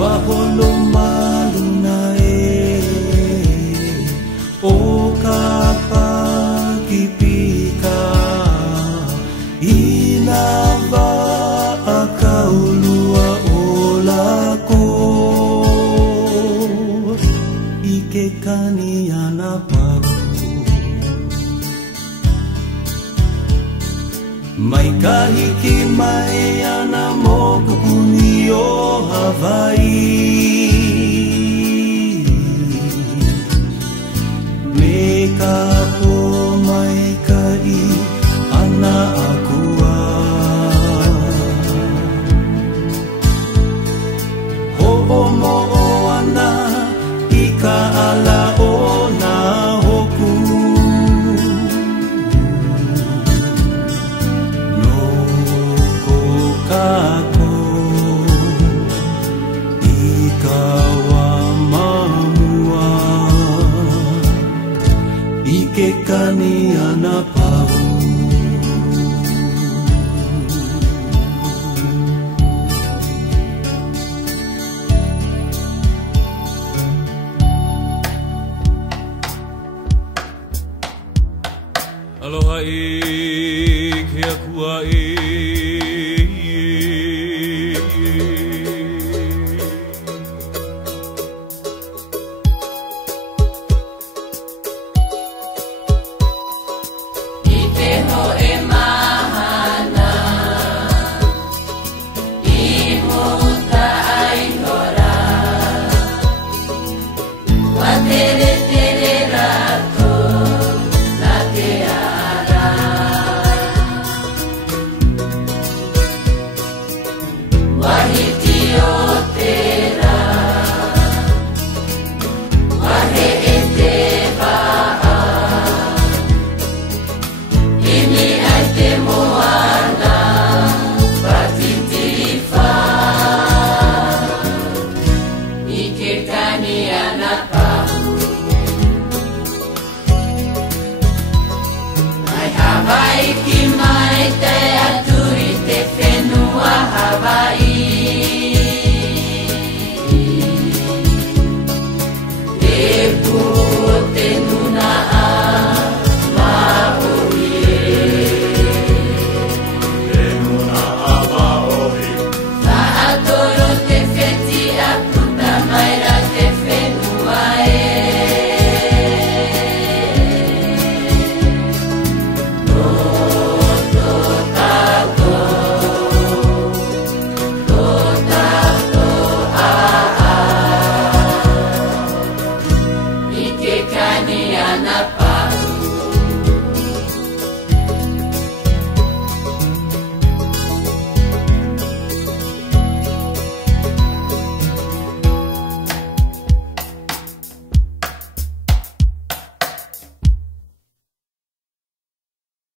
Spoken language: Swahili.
waholo maluna o kapakipika inava akaulua olako ikekani anapau mai kahiki mai ana moku kuni o Hawaii me ka po mai kai ana akua ho mo ana I ka ala o na hoku no ko kako I ka wa mamua I ke kani ana pau Aloha I